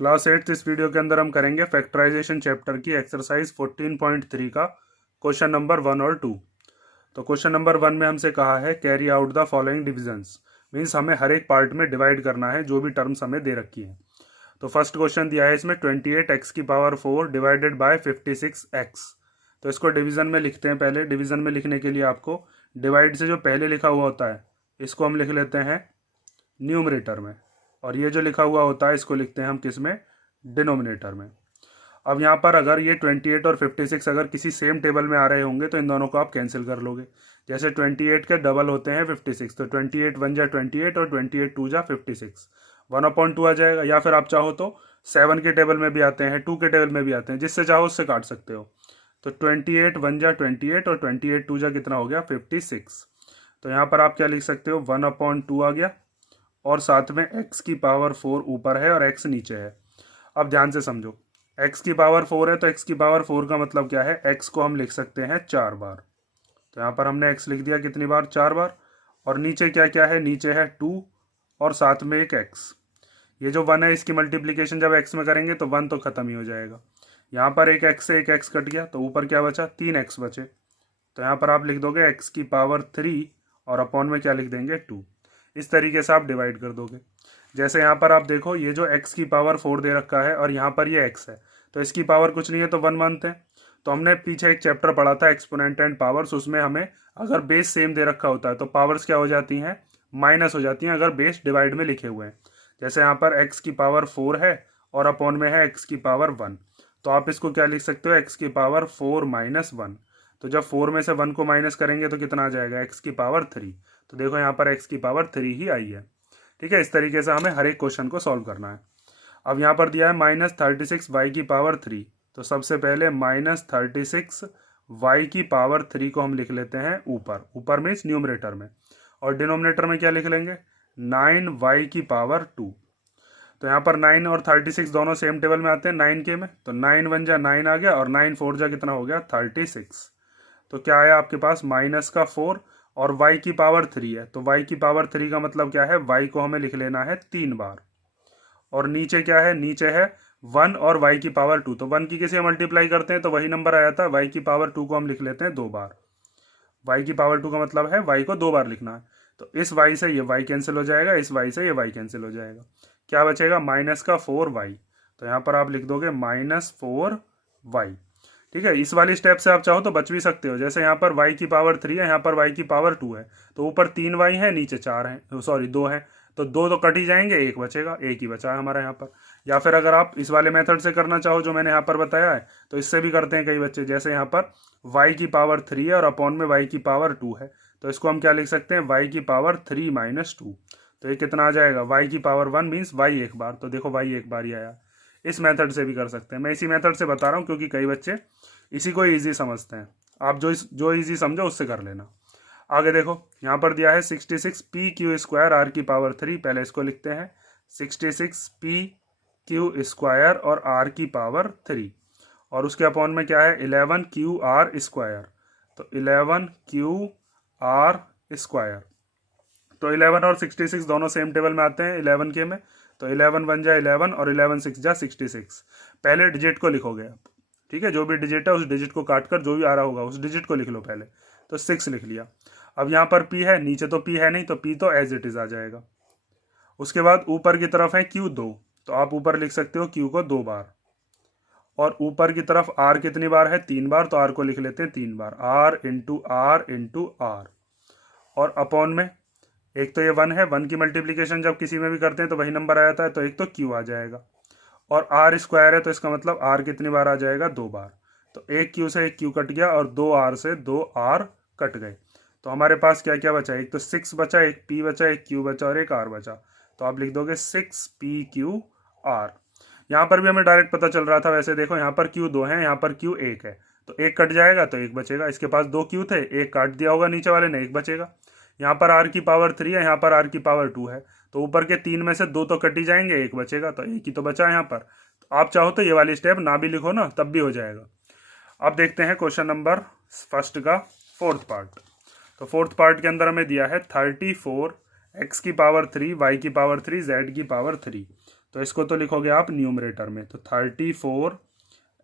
Class 8 इस video के अंदर हम करेंगे फैक्टराइजेशन चैप्टर की एक्सरसाइज 14.3 का क्वेश्चन नंबर 1 और 2। तो क्वेश्चन नंबर 1 में हमसे कहा है carry out the following divisions, means हमें हर एक पार्ट में डिवाइड करना है जो भी टर्म्स हमें दे रखी है। तो फर्स्ट क्वेश्चन दिया है इसमें 28x⁴ डिवाइडेड बाय 56x। तो इसको डिवीजन में लिखते हैं। पहले डिवीजन में लिखने के लिए आपको डिवाइड से जो पहले लिखा हुआ होता है इसको हम लिख लेते हैं न्यूमरेटर में, और ये जो लिखा हुआ होता है इसको लिखते हैं हम किस में, डिनोमिनेटर में। अब यहाँ पर अगर ये 28 और 56 अगर किसी सेम टेबल में आ रहे होंगे तो इन दोनों को आप कैंसिल कर लोगे। जैसे 28 के डबल होते हैं 56, तो 28 1 जा 28 और 28 2 जा 56, 1/2 आ जाएगा। या फिर आप चाहो तो 7 के टेबल में भी आते हैं, 2 के टेबल में भी आते हैं, जिससे चाहो उससे काट सकते हो। तो 28 1 जा 28 और 28 2 जा कितना हो गया 56। तो यहाँ पर आप क्या लिख सकते हो, 1/2 आ गया और साथ में x⁴ ऊपर है और x नीचे है। अब ध्यान से समझो, x⁴ है तो x⁴ का मतलब क्या है, x को हम लिख सकते हैं 4 बार। तो यहाँ पर हमने x लिख दिया कितनी बार, 4 बार। और नीचे क्या क्या है, नीचे है 2 और साथ में एक x। ये जो 1 है इसकी मल्टीप्लीकेशन जब x में करेंगे तो 1 तो खत्म ही हो जाएगा। यहाँ पर एक x से एक x कट गया तो ऊपर क्या बचा, 3x बचे। तो यहाँ पर आप लिख दोगे x⁴ और अपॉन में क्या लिख देंगे 2। इस तरीके से आप डिवाइड कर दोगे। जैसे यहाँ पर आप देखो, ये जो x⁴ दे रखा है और यहाँ पर ये x है, तो इसकी पावर कुछ नहीं है तो 1 मानते हैं। तो हमने पीछे एक चैप्टर पढ़ा था एक्सपोनेंट एंड पावर्स, उसमें हमें अगर बेस सेम दे रखा होता है तो पावर्स क्या हो जाती हैं, माइनस हो जाती हैं अगर बेस डिवाइड में लिखे हुए हैं। जैसे यहाँ पर x⁴ है और अपॉन में है x⁴ तो आप इसको क्या लिख सकते हो, x⁴ -1। तो जब 4 में से 1 को माइनस करेंगे तो कितना आ जाएगा, x⁴ तो देखो यहाँ पर x⁴ ही आई है। ठीक है, इस तरीके से हमें हर एक क्वेश्चन को सॉल्व करना है। अब यहाँ पर दिया है -36y⁴, तो सबसे पहले -36y⁴ को हम लिख लेते हैं ऊपर, ऊपर मीन्स न्यूमरेटर में, और डिनोमिनेटर में क्या लिख लेंगे, 9y⁴। तो यहाँ पर 9 और 36 दोनों सेम टेबल में आते हैं 9 के में, तो 9 1 जा 9 आ गया और 9 4 जा कितना हो गया 36। तो क्या आया आपके पास -4 और y⁴ है, तो y⁴ का मतलब क्या है, y को हमें लिख लेना है 3 बार। और नीचे क्या है, नीचे है 1 और y⁴ तो 1 की किसी से मल्टीप्लाई करते हैं तो वही नंबर आ जाता है। y⁴ को हम लिख लेते हैं 2 बार। y⁴ का मतलब है y को 2 बार लिखना है। तो इस y से ये y कैंसिल हो जाएगा, इस y से ये y कैंसिल हो जाएगा। क्या बचेगा, -4y। तो यहाँ पर आप लिख दोगे -4y। ठीक है, इस वाली स्टेप से आप चाहो तो बच भी सकते हो। जैसे यहाँ पर y⁴ है, यहाँ पर y⁴ है, तो ऊपर 3y है, नीचे 4 है, सॉरी 2 है, तो 2 तो कट ही जाएंगे, एक बचेगा, एक ही बचा है हमारा यहाँ पर। या फिर अगर आप इस वाले मेथड से करना चाहो जो मैंने यहाँ पर बताया है तो इससे भी करते हैं कई बच्चे। जैसे यहाँ पर y⁴ है और अपॉन में y⁴ है, तो इसको हम क्या लिख सकते हैं, y⁴ -2। तो ये कितना आ जाएगा, y⁴ मीन्स y एक बार, तो देखो y एक बार ही आया। इस मेथड से भी कर सकते हैं, मैं इसी मेथड से बता रहा हूँ क्योंकि कई बच्चे इसी को इजी समझते हैं। आप जो इजी समझो उससे कर लेना। आगे देखो, यहाँ पर दिया है 66p⁴ r⁴, पहले इसको लिखते हैं 66p⁴ और r⁴, और उसके अपॉन में क्या है 11qr², तो 11qr²। तो 11 और 66 दोनों सेम टेबल में आते हैं 11 के में, तो 11 1 जा 11 और 11 6 जा 66। पहले डिजिट को लिखोगे आप, ठीक है, जो भी डिजिट है उस डिजिट को काटकर जो भी आ रहा होगा उस डिजिट को लिख लो पहले। तो 6 लिख लिया। अब यहाँ पर p है, नीचे तो p है नहीं, तो p तो एज इट इज आ जाएगा। उसके बाद ऊपर की तरफ है q 2, तो आप ऊपर लिख सकते हो q को 2 बार, और ऊपर की तरफ r कितनी बार है, 3 बार, तो r को लिख लेते हैं 3 बार, r इंटू r। और अपॉन में एक तो ये 1 है, 1 की मल्टीप्लीकेशन जब किसी में भी करते हैं तो वही नंबर आ जाता है, तो एक तो q आ जाएगा, और r² है तो इसका मतलब r कितनी बार आ जाएगा, 2 बार। तो एक q से एक q कट गया और 2r से 2r कट गए। तो हमारे पास क्या क्या बचा, एक तो 6 बचा, एक p बचा, एक q बचा और एक r बचा। तो आप लिख दोगे 6pqr। यहाँ पर भी हमें डायरेक्ट पता चल रहा था। वैसे देखो, यहाँ पर q 2 है, यहाँ पर q 1 है, तो एक कट जाएगा तो एक बचेगा। इसके पास 2 q थे, एक काट दिया होगा नीचे वाले ने, एक बचेगा। यहाँ पर r⁴ है, यहाँ पर r⁴ है, तो ऊपर के 3 में से 2 तो कट ही जाएंगे, एक बचेगा, तो एक ही तो बचा है यहाँ पर। तो आप चाहो तो ये वाली स्टेप ना भी लिखो ना, तब भी हो जाएगा। अब देखते हैं क्वेश्चन नंबर फर्स्ट का 4th पार्ट। तो 4th पार्ट के अंदर हमें दिया है 34 x⁴ y⁴ z⁴। तो इसको तो लिखोगे आप न्यूमरेटर में, तो 34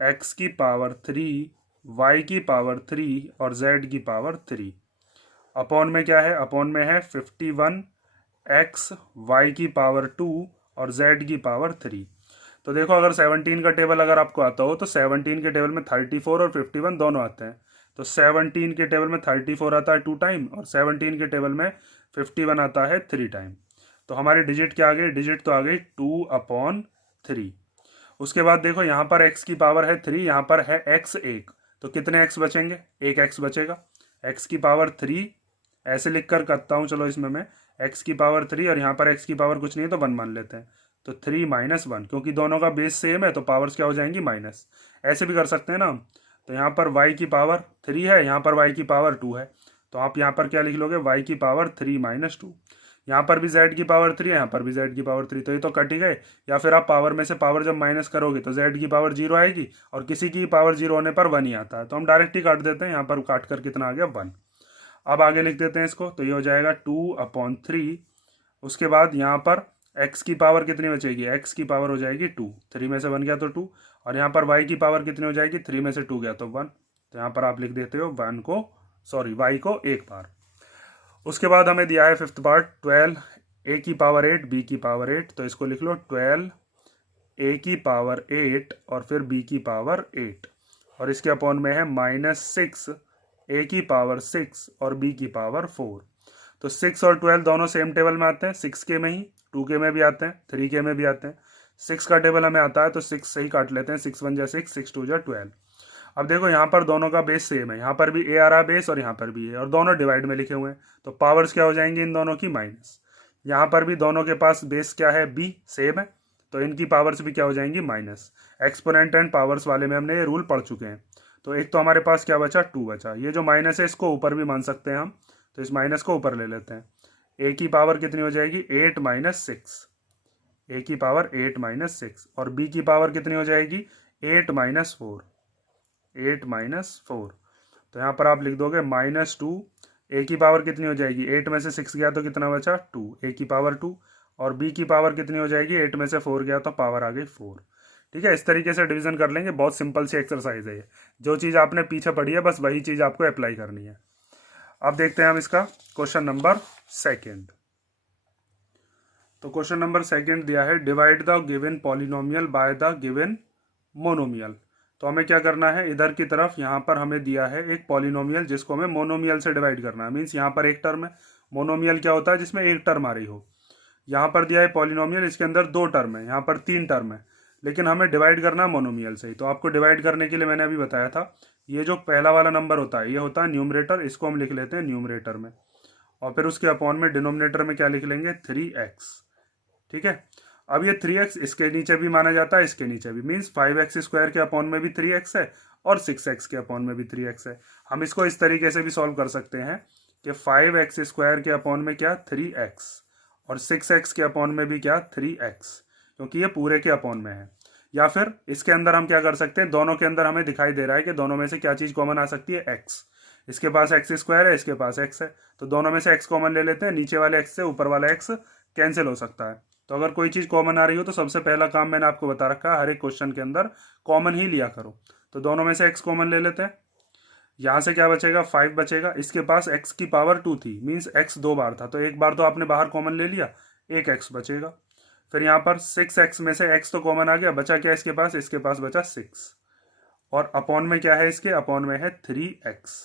x की पावर 3 y की पावर 3 और z की पावर 3 अपॉन में क्या है, अपॉन में है 51 x y की पावर 2 और z की पावर 3। तो देखो अगर 17 का टेबल अगर आपको आता हो तो 17 के टेबल में 34 और 51 दोनों आते हैं। तो 17 के टेबल में 34 आता है 2 टाइम और 17 के टेबल में 51 आता है 3 टाइम। तो हमारी डिजिट क्या आ गई, डिजिट तो आ गई 2/3। उसके बाद देखो यहाँ पर x की पावर है 3, यहाँ पर है x 1, तो कितने x बचेंगे, एक x बचेगा। x की पावर 3 ऐसे लिख कर करता हूँ, चलो इसमें मैं x की पावर 3 और यहाँ पर x की पावर कुछ नहीं है तो 1 मान लेते हैं। तो 3 - 1, क्योंकि दोनों का बेस सेम है तो पावर्स क्या हो जाएंगी माइनस। ऐसे भी कर सकते हैं ना हम। तो यहाँ पर y की पावर 3 है, यहाँ पर y की पावर 2 है, तो आप यहाँ पर क्या लिख लोगे, y की पावर 3 - 2। यहाँ पर भी z की पावर 3 है, यहाँ पर भी z की पावर 3, तो ये तो कट ही गए। या फिर आप पावर में से पावर जब माइनस करोगे तो z की पावर 0 आएगी और किसी की पावर 0 होने पर 1 ही आता है, तो हम डायरेक्ट ही काट देते हैं। यहाँ पर काट कर कितना आ गया 1। अब आगे लिख देते हैं इसको, तो ये हो जाएगा 2/3। उसके बाद यहाँ पर x की पावर कितनी बचेगी, x की पावर हो जाएगी 2, 3 में से 1 गया तो 2, और यहाँ पर y की पावर कितनी हो जाएगी, 3 में से 2 गया तो 1। तो यहाँ पर आप लिख देते हो y को एक बार। उसके बाद हमें दिया है फिफ्थ पार्ट 12 a की पावर 8 b की पावर 8, तो इसको लिख लो 12 a की पावर 8 और फिर b की पावर 8, और इसके अपॉन में है -6 a की पावर 6 और b की पावर 4। तो 6 और 12 दोनों सेम टेबल में आते हैं, 6 के में ही, 2 के में भी आते हैं, 3 के में भी आते हैं। 6 का टेबल हमें आता है तो 6 से ही काट लेते हैं, 6 1 जा 6, 6 2 जा 12। अब देखो यहाँ पर दोनों का बेस सेम है, यहाँ पर भी a आ रहा है बेस और यहाँ पर भी है, और दोनों डिवाइड में लिखे हुए हैं, तो पावर्स क्या हो जाएंगी इन दोनों की माइनस। यहाँ पर भी दोनों के पास बेस क्या है, b सेम है, तो इनकी पावर्स भी क्या हो जाएंगी माइनस। एक्सपोनेंट एंड पावर्स वाले में हमने ये रूल पढ़ चुके हैं। तो एक तो हमारे पास क्या बचा, 2 बचा। ये जो माइनस है इसको ऊपर भी मान सकते हैं हम, तो इस माइनस को ऊपर ले लेते हैं। a की पावर कितनी हो जाएगी, 8 - 6, a की पावर 8 - 6, और b की पावर कितनी हो जाएगी, 8 - 4, 8 - 4। तो यहाँ पर आप लिख दोगे -2, a की पावर कितनी हो जाएगी, 8 में से 6 गया तो कितना बचा 2, a की पावर 2, और b की पावर कितनी हो जाएगी, 8 में से 4 गया तो पावर आ गई 4। ठीक है, इस तरीके से डिवीजन कर लेंगे। बहुत सिंपल सी एक्सरसाइज है ये, जो चीज़ आपने पीछे पढ़ी है बस वही चीज़ आपको अप्लाई करनी है। अब देखते हैं हम इसका क्वेश्चन नंबर 2। तो क्वेश्चन नंबर 2 दिया है, divide the given polynomial by the given monomial. तो हमें क्या करना है, इधर की तरफ यहाँ पर हमें दिया है एक पॉलिनोमियल जिसको हमें मोनोमियल से डिवाइड करना है। मीन्स यहाँ पर एक टर्म है, मोनोमियल क्या होता है जिसमें एक टर्म आ रही हो। यहाँ पर दिया है पॉलिनोमियल, इसके अंदर 2 टर्म है, यहाँ पर 3 टर्म है, लेकिन हमें डिवाइड करना है मोनोमियल से ही। तो आपको डिवाइड करने के लिए मैंने अभी बताया था, ये जो पहला वाला नंबर होता है ये होता है न्यूमरेटर, इसको हम लिख लेते हैं न्यूमरेटर में, और फिर उसके अपॉन में डिनोमिनेटर में क्या लिख लेंगे, 3x। ठीक है, अब ये 3x इसके नीचे भी माना जाता है, इसके नीचे भी, मीन्स 5x² के अपॉन में भी 3x है और 6x के अपॉन में भी 3x है। हम इसको इस तरीके से भी सॉल्व कर सकते हैं कि 5x² के अपॉन में क्या 3x और 6x के अपॉन में भी क्या 3x, क्योंकि ये पूरे के अपॉन में है। या फिर इसके अंदर हम क्या कर सकते हैं, दोनों के अंदर हमें दिखाई दे रहा है कि दोनों में से क्या चीज़ कॉमन आ सकती है, x। इसके पास x² है, इसके पास x है, तो दोनों में से x कॉमन ले लेते हैं, नीचे वाले x से ऊपर वाला x कैंसिल हो सकता है। तो अगर कोई चीज़ कॉमन आ रही हो तो सबसे पहला काम मैंने आपको बता रखा है, हर एक क्वेश्चन के अंदर कॉमन ही लिया करो। तो दोनों में से x कॉमन ले लेते हैं, यहाँ से क्या बचेगा 5 बचेगा। इसके पास x की पावर 2 थी, मीन्स x 2 बार था, तो एक बार तो आपने बाहर कॉमन ले लिया, एक x बचेगा। फिर यहाँ पर 6x में से x तो कॉमन आ गया, बचा क्या इसके पास बचा 6, और अपॉन में क्या है, इसके अपॉन में है 3x।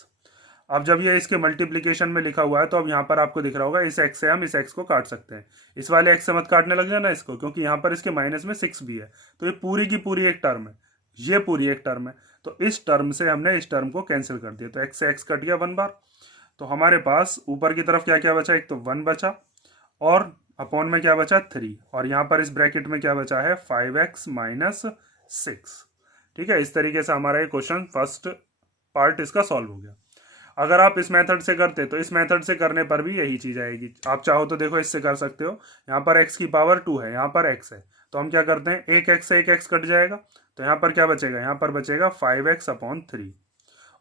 अब जब ये इसके मल्टीप्लिकेशन में लिखा हुआ है तो अब यहाँ पर आपको दिख रहा होगा इस x से हम इस x को काट सकते हैं। इस वाले x से मत काटने लग जाना इसको, क्योंकि यहाँ पर इसके माइनस में 6 भी है, तो ये पूरी की पूरी एक टर्म है, ये पूरी एक टर्म है। तो इस टर्म से हमने इस टर्म को कैंसिल कर दिया, तो x से x कट गया 1 बार। तो हमारे पास ऊपर की तरफ क्या क्या बचा, एक तो 1 बचा और अपॉन में क्या बचा 3, और यहाँ पर इस ब्रैकेट में क्या बचा है 5x - 6। ठीक है, इस तरीके से हमारा ये क्वेश्चन फर्स्ट पार्ट इसका सॉल्व हो गया। अगर आप इस मेथड से करते तो इस मेथड से करने पर भी यही चीज़ आएगी। आप चाहो तो देखो इससे कर सकते हो, यहाँ पर x की पावर 2 है, यहाँ पर x है, तो हम क्या करते हैं, एक x से एक x कट जाएगा, तो यहाँ पर क्या बचेगा, यहाँ पर बचेगा 5x/3।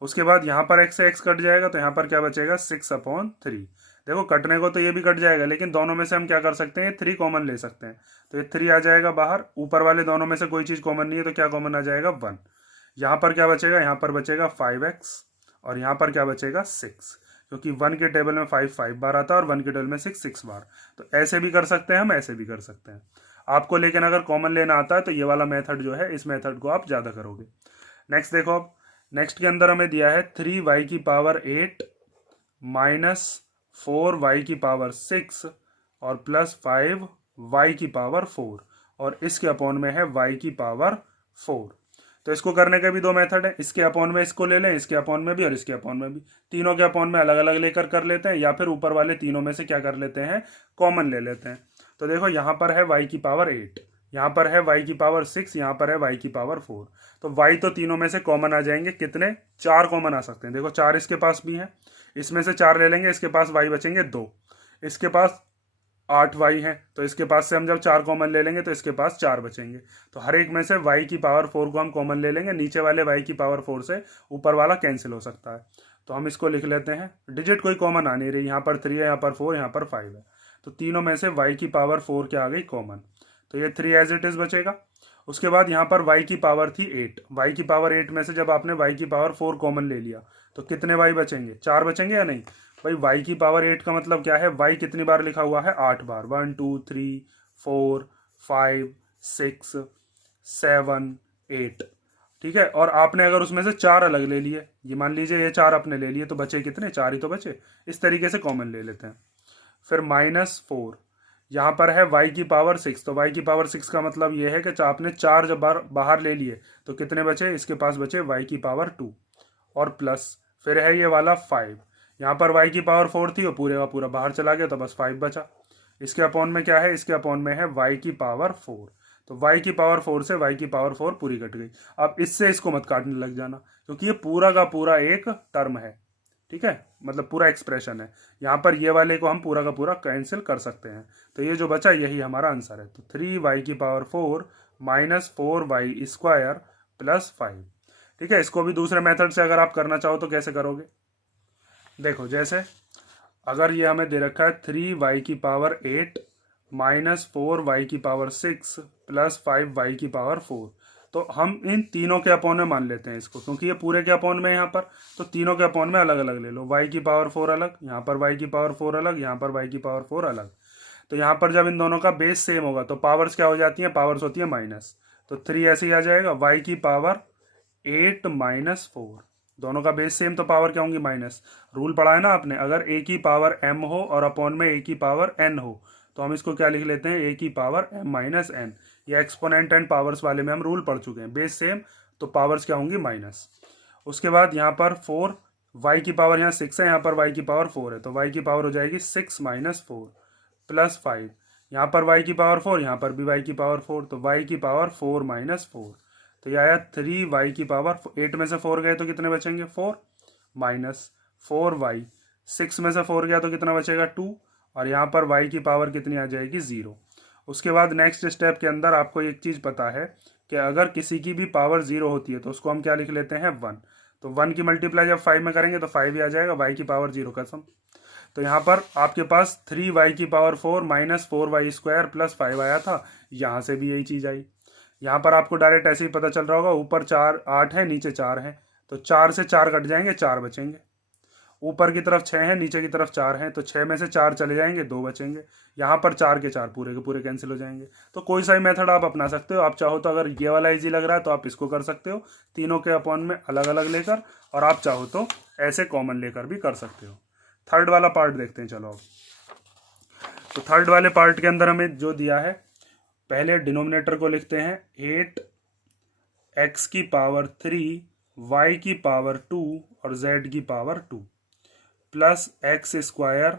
उसके बाद यहाँ पर x से x कट जाएगा, तो यहाँ पर क्या बचेगा 6/3। देखो कटने को तो ये भी कट जाएगा, लेकिन दोनों में से हम क्या कर सकते हैं, 3 कॉमन ले सकते हैं। तो ये 3 आ जाएगा बाहर, ऊपर वाले दोनों में से कोई चीज़ कॉमन नहीं है तो क्या कॉमन आ जाएगा, 1। यहाँ पर क्या बचेगा, यहाँ पर बचेगा 5x और यहाँ पर क्या बचेगा 6, क्योंकि 1 के टेबल में 5 बार आता है और 1 के टेबल में 6 बार। तो ऐसे भी कर सकते हैं हम, ऐसे भी कर सकते हैं आपको, लेकिन अगर कॉमन लेना आता है तो ये वाला मेथड जो है, इस मेथड को आप ज़्यादा करोगे। नेक्स्ट देखो, अब नेक्स्ट के अंदर हमें दिया है 3y की पावर 8 माइनस 4y की पावर 6 और प्लस 5y की पावर 4, और इसके अपॉन में है y की पावर 4। तो इसको करने के भी 2 मेथड है, इसके अपॉन में इसको ले लें, इसके अपॉन में भी और इसके अपॉन में भी। तीनों के अपॉन में अलग अलग लेकर कर लेते हैं, या फिर ऊपर वाले तीनों में से क्या कर लेते हैं, कॉमन ले लेते हैं। तो देखो यहाँ पर है y की पावर 8, यहाँ पर है y की पावर 6, यहाँ पर है y की पावर 4। तो y तो तीनों में से कॉमन आ जाएंगे, कितने, 4 कॉमन आ सकते हैं। देखो 4 इसके पास भी है, इसमें से 4 ले लेंगे, इसके पास y बचेंगे 2, इसके पास 8y है, तो इसके पास से हम जब 4 कॉमन ले लेंगे तो इसके पास 4 बचेंगे। तो हर एक में से y की पावर 4 को हम कॉमन ले लेंगे, नीचे वाले y की पावर 4 से ऊपर वाला कैंसिल हो सकता है। तो हम इसको लिख लेते हैं, डिजिट कोई कॉमन आ नहीं रही, यहाँ पर 3 है, यहाँ पर 4, यहाँ पर 5 है, तो तीनों में से y की पावर 4 क्या आ गई, कॉमन। तो ये 3 एज इट इज बचेगा। उसके बाद यहाँ पर y की पावर थी 8, y की पावर 8 में से जब आपने y की पावर 4 कॉमन ले लिया तो कितने y बचेंगे, 4 बचेंगे या नहीं। भाई y की पावर 8 का मतलब क्या है, y कितनी बार लिखा हुआ है, 8 बार, 1 2 3 4 5 6 7 8, ठीक है। और आपने अगर उसमें से 4 अलग ले लिए, ये मान लीजिए ये 4 आपने ले लिए, तो बचे कितने, 4 ही तो बचे। इस तरीके से कॉमन ले लेते हैं। फिर -4, यहाँ पर है y की पावर 6, तो y की पावर 6 का मतलब ये है कि आपने 4 जब बाहर ले लिए तो कितने बचे, इसके पास बचे y की पावर 2 और प्लस फिर है ये वाला 5, यहाँ पर y की पावर 4 थी, वो पूरे का पूरा बाहर चला गया तो बस 5 बचा। इसके अपॉन में क्या है, इसके अपॉन में है y की पावर 4, तो y की पावर 4 से y की पावर 4 पूरी कट गई। अब इससे इसको मत काटने लग जाना, क्योंकि ये पूरा का पूरा एक टर्म है, ठीक है, मतलब पूरा एक्सप्रेशन है। यहाँ पर ये वाले को हम पूरा का पूरा कैंसिल कर सकते हैं, तो ये जो बचा यही हमारा आंसर है। तो 3y की power 4 minus 4y square plus 5, ठीक है। इसको भी दूसरे मेथड से अगर आप करना चाहो तो कैसे करोगे, देखो जैसे अगर ये हमें दे रखा है 3y की पावर 8 माइनस 4y की पावर 6 प्लस 5y की पावर 4, तो हम इन तीनों के अपॉन में मान लेते हैं इसको, क्योंकि ये पूरे के अपॉन में यहाँ पर, तो तीनों के अपॉन में अलग अलग ले लो। y की पावर 4 अलग, यहाँ पर y की पावर 4 अलग, यहाँ पर y की पावर 4 अलग। तो यहाँ पर जब इन दोनों का बेस सेम होगा तो पावर्स क्या हो जाती हैं, पावर्स होती है माइनस, तो 3 ऐसे ही आ जाएगा। y की पावर 8 माइनस 4, दोनों का बेस सेम तो पावर क्या होंगी, माइनस। रूल पढ़ा है ना आपने, अगर a की पावर m हो और अपॉन में a की पावर n हो तो हम इसको क्या लिख लेते हैं, a की पावर m माइनस n। या एक्सपोनेंट एंड पावर्स वाले में हम रूल पढ़ चुके हैं, बेस सेम तो पावर्स क्या होंगी, माइनस। उसके बाद यहाँ पर 4, y की पावर यहाँ 6 है, यहाँ पर y की पावर 4 है, तो y की पावर हो जाएगी 6 माइनस 4 प्लस 5, यहाँ पर y की पावर 4, यहाँ पर भी y की पावर 4, तो y की पावर 4 माइनस 4, तो यह आया 3y की पावर 8 में से 4 गए तो कितने बचेंगे, 4 माइनस 4y, 6 में से 4 गया तो कितना बचेगा, 2, और यहाँ पर y की पावर कितनी आ जाएगी, 0। उसके बाद नेक्स्ट स्टेप के अंदर आपको एक चीज़ पता है कि अगर किसी की भी पावर 0 होती है तो उसको हम क्या लिख लेते हैं, 1। तो 1 की मल्टीप्लाई जब 5 में करेंगे तो 5 ही आ जाएगा, y की पावर 0 का सम। तो यहाँ पर आपके पास 3y की power 4 minus 4y square plus 5 आया था, यहाँ से भी यही चीज़ आई। यहाँ पर आपको डायरेक्ट ऐसे ही पता चल रहा होगा, ऊपर 4 8 है, नीचे 4 है, तो 4 से 4 कट जाएंगे, 4 बचेंगे। ऊपर की तरफ 6 है, नीचे की तरफ 4 है, तो 6 में से 4 चले जाएंगे, 2 बचेंगे। यहाँ पर 4 के 4 पूरे के पूरे कैंसिल हो जाएंगे। तो कोई सा ही मेथड आप अपना सकते हो। आप चाहो तो अगर ये वाला इजी लग रहा है तो आप इसको कर सकते हो, तीनों के अपॉन में अलग अलग लेकर, और आप चाहो तो ऐसे कॉमन लेकर भी कर सकते हो। थर्ड वाला पार्ट देखते हैं, चलो अब। तो थर्ड वाले पार्ट के अंदर हमें जो दिया है, पहले डिनोमिनेटर को लिखते हैं 8x की पावर 3 y की पावर 2 और z की power 2 plus x square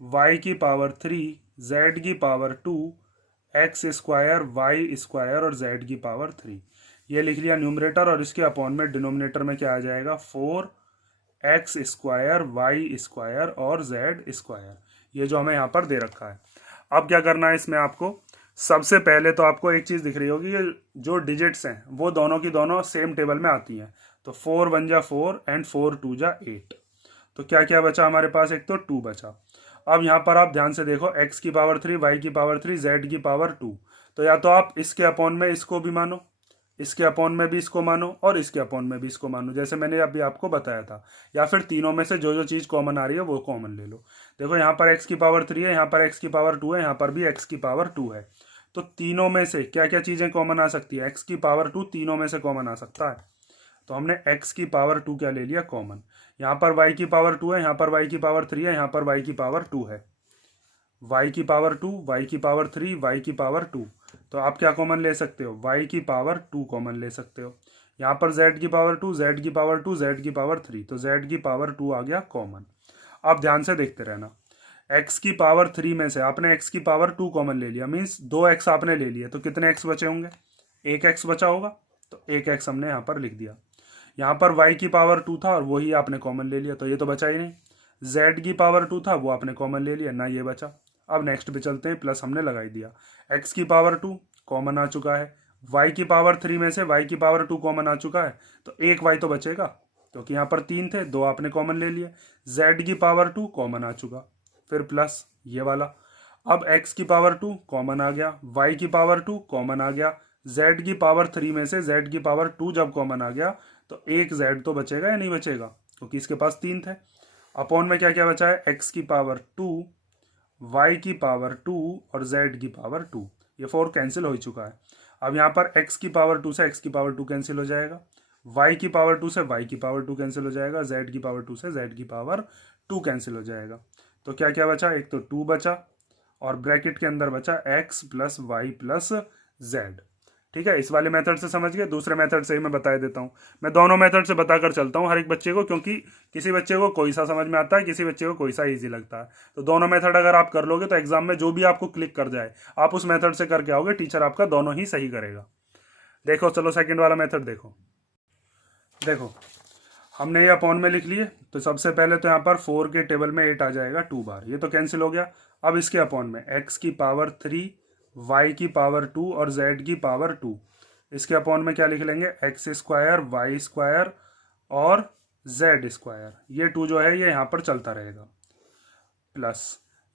y की पावर 3 z की power 2 x square y square और z की पावर 3। ये लिख लिया न्यूमरेटर, और इसके अपॉन में डिनोमिनेटर में क्या आ जाएगा, 4x स्क्वायर y स्क्वायर और z स्क्वायर। ये जो हमें यहाँ पर दे रखा है। अब क्या करना है इसमें आपको, सबसे पहले तो आपको एक चीज़ दिख रही होगी कि जो डिजिट्स हैं वो दोनों की दोनों सेम टेबल में आती हैं। तो 4 1 जा 4 एंड 4 2 जा 8, तो क्या क्या बचा हमारे पास, एक तो 2 बचा। अब यहाँ पर आप ध्यान से देखो, x की पावर 3, y की पावर 3, z की पावर 2। तो या तो आप इसके अपॉन में इसको भी मानो, इसके अपॉन में भी इसको मानो, और इसके अपॉन में भी इसको मानो, जैसे मैंने अभी आपको बताया था। या फिर तीनों में से जो जो चीज़ कॉमन आ रही है वो कॉमन ले लो। देखो यहाँ पर x की पावर 3 है, यहाँ पर x की पावर 2 है, यहाँ पर भी x की पावर 2 है। तो तीनों में से क्या क्या चीज़ें कॉमन आ सकती है? x की पावर 2 तीनों में से कॉमन आ सकता है। तो हमने x की पावर 2 क्या ले लिया? कॉमन। यहाँ पर y की पावर 2 है, यहाँ पर y की पावर 3 है, यहाँ पर y की पावर 2 है। y की पावर 2, y की पावर 3, y की पावर 2। तो आप क्या कॉमन ले सकते हो? y की पावर 2 कॉमन ले सकते हो। यहाँ पर z की पावर 2, z की पावर 2, z की पावर 3, तो z की पावर 2 आ गया कॉमन। आप ध्यान से देखते रहना, x की पावर 3 में से आपने x की पावर 2 कॉमन ले लिया, मीन्स 2x आपने ले लिया, तो कितने x बचे होंगे? एक x बचा होगा, तो एक x हमने यहाँ पर लिख दिया। यहाँ पर y की पावर 2 था और वही आपने कॉमन ले लिया, तो ये तो बचा ही नहीं। z की पावर 2 था, वो आपने कॉमन ले लिया, ना ये बचा। अब नेक्स्ट पे चलते हैं, प्लस हमने लगाई दिया। x की पावर 2 कॉमन आ चुका है, y की पावर 3 में से y की पावर 2 कॉमन आ चुका है, तो एक y तो बचेगा, क्योंकि यहाँ पर 3 थे, 2 आपने कॉमन ले लिए। z की पावर 2 कॉमन आ चुका, फिर प्लस ये वाला। अब x की पावर 2 कॉमन आ गया, y की पावर 2 कॉमन आ गया, z की पावर 3 में से z की पावर 2 जब कॉमन आ गया, तो एक z तो बचेगा या नहीं बचेगा, क्योंकि इसके पास 3 थे। अपॉन में क्या क्या बचा है? x की पावर 2, y की पावर 2 और z की पावर 2। ये 4 कैंसिल हो चुका है। अब यहाँ पर x की पावर 2 से x की पावर 2 कैंसिल हो जाएगा, y की पावर 2 से y की पावर 2 कैंसिल हो जाएगा, z की पावर 2 से z की पावर 2 कैंसिल हो जाएगा। तो क्या क्या बचा? एक तो 2 बचा, और ब्रैकेट के अंदर बचा x plus y plus z. ठीक है, इस वाले मेथड से समझ गए। दूसरे मेथड से ही मैं बता देता हूँ। मैं दोनों मेथड से बताकर चलता हूँ हर एक बच्चे को, क्योंकि किसी बच्चे को कोई सा समझ में आता है, किसी बच्चे को कोई सा इजी लगता है। तो दोनों मेथड अगर आप कर लोगे तो एग्जाम में जो भी आपको क्लिक कर जाए आप उस मेथड से करके आओगे, टीचर आपका दोनों ही सही करेगा। देखो चलो सेकेंड वाला मेथड देखो। देखो हमने ये अपॉन में लिख लिए, तो सबसे पहले तो यहाँ पर 4 के टेबल में 8 आ जाएगा 2 बार, ये तो कैंसिल हो गया। अब इसके अपॉन में x की पावर 3, y की पावर 2 और z की पावर 2, इसके अपॉन में क्या लिख लेंगे? x स्क्वायर, वाई स्क्वायर और z स्क्वायर। ये 2 जो है ये यहाँ पर चलता रहेगा, प्लस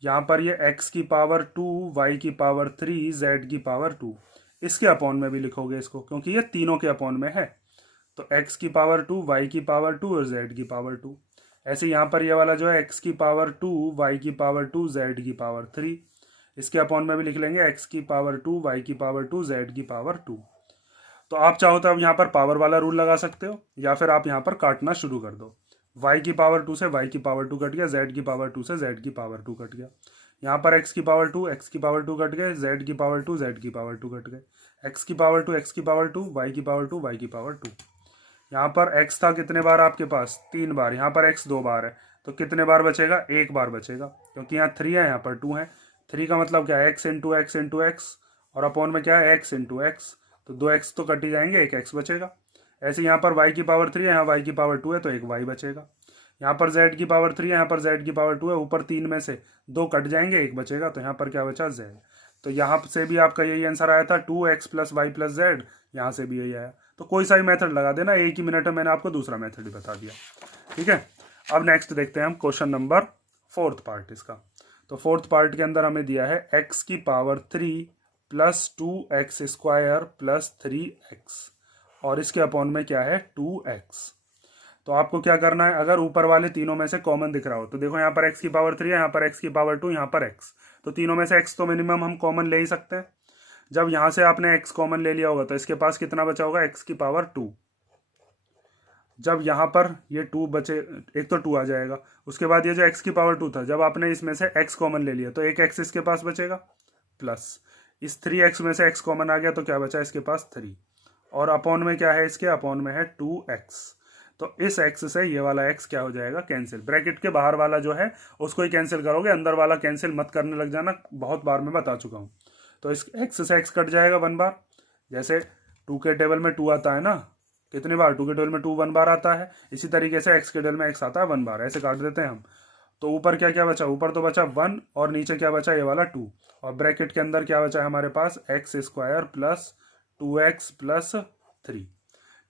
यहाँ पर ये x की पावर 2, y की पावर 3, z की पावर 2, इसके अपॉन में भी लिखोगे इसको, क्योंकि ये तीनों के अपॉन में है। तो x की पावर 2, y की पावर 2 और z की पावर 2। ऐसे यहाँ पर ये वाला जो है x की पावर 2, y की पावर 2, z की पावर 3, इसके अपॉन में भी लिख लेंगे x की पावर 2, y की पावर 2, z की पावर 2। तो आप चाहो तो अब यहाँ पर पावर वाला रूल लगा सकते हो, या फिर आप यहाँ पर काटना शुरू कर दो। y की पावर 2 से y की पावर 2 कट गया, z की पावर 2 से z की पावर 2 कट गया। यहाँ पर x की पावर 2, x की पावर 2 कट गए, z की पावर 2, z की पावर 2 कट गए, x की पावर 2, x की पावर 2, y की पावर 2, y की पावर 2। यहाँ पर x था कितने बार आपके पास? 3 बार। यहाँ पर x 2 बार है, तो कितने बार बचेगा? 1 बार बचेगा, क्योंकि यहाँ 3 है, यहाँ पर 2 है। 3 का मतलब क्या है? x into x into x, और अपॉन में क्या है? x इंटू एक्स, तो 2x तो कट ही जाएंगे, 1x बचेगा। ऐसे यहाँ पर y की पावर 3 है, यहाँ y की पावर 2 है, तो 1y बचेगा। यहाँ पर z की पावर 3 है, यहाँ पर z की पावर 2 है, ऊपर 3 में से 2 कट जाएंगे, 1 बचेगा, तो यहाँ पर क्या बचा? z। तो यहाँ से भी आपका यही आंसर आया था, 2x plus y plus Z. यहाँ से भी यही आया। तो कोई सा भी मेथड लगा देना, एक ही मिनट में मैंने आपको दूसरा मेथड ही बता दिया। ठीक है, अब नेक्स्ट देखते हैं हम क्वेश्चन नंबर 4th पार्ट इसका। तो 4th पार्ट के अंदर हमें दिया है x की power 3 plus 2x square plus 3x, और इसके अपॉन में क्या है? 2x। तो आपको क्या करना है? अगर ऊपर वाले तीनों में से कॉमन दिख रहा हो, तो देखो यहाँ पर x की पावर 3 है, यहाँ पर x की पावर 2, यहाँ पर x, तो तीनों में से x तो मिनिमम हम कॉमन ले ही सकते हैं। जब यहाँ से आपने x कॉमन ले लिया होगा तो इसके पास कितना बचा होगा? x की पावर 2। जब यहाँ पर ये 2 बचे, एक तो 2 आ जाएगा, उसके बाद ये जो x की पावर 2 था, जब आपने इसमें से x कॉमन ले लिया तो एक x इसके पास बचेगा, प्लस इस 3x में से x कॉमन आ गया, तो क्या बचा इसके पास? 3, और अपॉन में क्या है? इसके अपॉन में है 2x। तो इस x से ये वाला x क्या हो जाएगा? कैंसिल। ब्रैकेट के बाहर वाला जो है उसको ही कैंसिल करोगे, अंदर वाला कैंसिल मत करने लग जाना, बहुत बार मैं बता चुका हूँ। तो इस x से x कट जाएगा 1 बार, जैसे 2 के टेबल में 2 आता है ना, कितनी बार? 2 के टेबल में 2 1 बार आता है, इसी तरीके से x के टेबल में x आता है 1 बार, ऐसे काट देते हैं हम। तो ऊपर क्या क्या बचा? ऊपर तो बचा 1, और नीचे क्या बचा? ये वाला 2, और ब्रैकेट के अंदर क्या बचा है हमारे पास? x square plus 2x plus 3।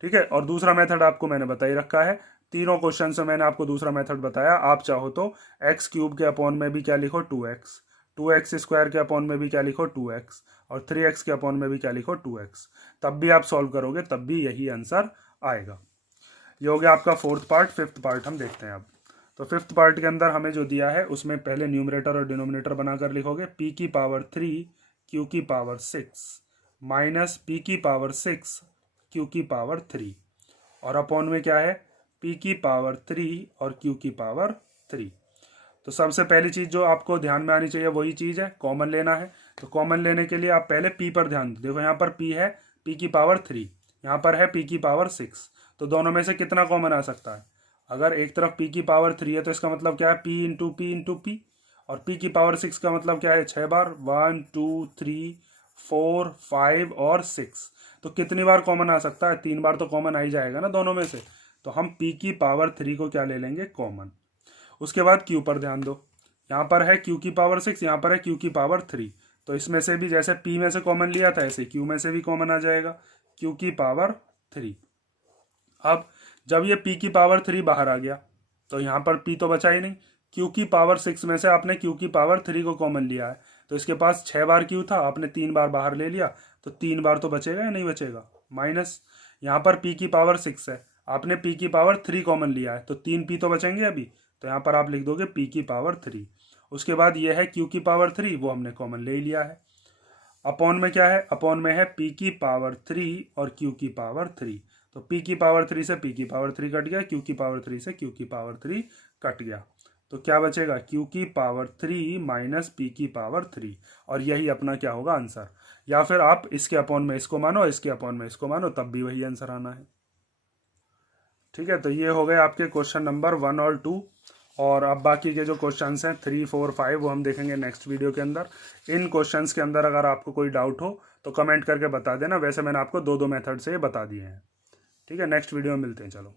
ठीक है, और दूसरा मेथड आपको मैंने बता ही रखा है, तीनों क्वेश्चन में मैंने आपको दूसरा मेथड बताया। आप चाहो तो एक्स क्यूब के अपॉन में भी क्या लिखो 2x, 2x स्क्वायर के अपॉन में भी क्या लिखो 2x, और 3x के अपॉन में भी क्या लिखो 2x। तब भी आप सॉल्व करोगे तब भी यही आंसर आएगा। ये हो गया आपका फोर्थ पार्ट। फिफ्थ पार्ट हम देखते हैं अब। तो फिफ्थ पार्ट के अंदर हमें जो दिया है उसमें पहले न्यूमरेटर और डिनोमिनेटर बनाकर लिखोगे p की पावर 3 q की पावर 6 माइनस p की पावर 6 q की पावर 3, और अपॉन में क्या है p की पावर 3 और q की पावर 3। तो सबसे पहली चीज जो आपको ध्यान में आनी चाहिए वही चीज है, कॉमन लेना है। तो कॉमन लेने के लिए आप पहले p पर ध्यान दो। देखो यहाँ पर p है p की पावर 3, यहाँ पर है p की पावर 6। तो दोनों में से कितना कॉमन आ सकता है? अगर एक तरफ p की पावर 3 है तो इसका मतलब क्या है p into P into P, और p की पावर 6 का मतलब क्या है 6 बार, 1 2 3 4 5 और 6। तो कितनी बार कॉमन आ सकता है? 3 बार तो कॉमन आ ही जाएगा ना दोनों में से। तो हम p की पावर 3 को क्या ले लेंगे? कॉमन। उसके बाद q पर ध्यान दो। यहाँ पर है q की पावर 6, यहाँ पर है q की पावर 3। तो इसमें से भी जैसे p में से कॉमन लिया था ऐसे q में से भी कॉमन आ जाएगा, q की पावर 3। अब जब ये p की पावर 3 बाहर आ गया तो यहाँ पर p तो बचा ही नहीं। q की पावर 6 में से आपने q की पावर 3 को कॉमन लिया है, तो इसके पास 6 बार q था, आपने 3 बार बाहर ले लिया, तो 3 बार तो बचेगा या नहीं बचेगा? माइनस यहाँ पर p की पावर 6 है, आपने p की पावर 3 कॉमन लिया है, तो 3 p तो बचेंगे अभी। तो यहाँ पर आप लिख दोगे p की पावर 3। उसके बाद ये है q की पावर 3, वो हमने कॉमन ले लिया है। अपॉन में क्या है? अपॉन में है p की पावर 3 और q की पावर 3। तो p की पावर 3 से p की पावर 3 कट गया, q की पावर 3 से q की पावर 3 कट गया। तो क्या बचेगा? q की पावर 3 माइनस p की पावर 3, और यही अपना क्या होगा? आंसर। या फिर आप इसके अपॉन में इसको मानो, इसके अपॉन में इसको मानो, तब भी वही आंसर आना है। ठीक है, तो ये हो गए आपके क्वेश्चन नंबर 1 और 2। और अब बाकी के जो क्वेश्चंस हैं 3 4 5 वो हम देखेंगे नेक्स्ट वीडियो के अंदर। इन क्वेश्चंस के अंदर अगर आपको कोई डाउट हो तो कमेंट करके बता देना। वैसे मैंने आपको दो मेथड से ये बता दिए हैं। ठीक है, नेक्स्ट वीडियो में मिलते हैं। चलो।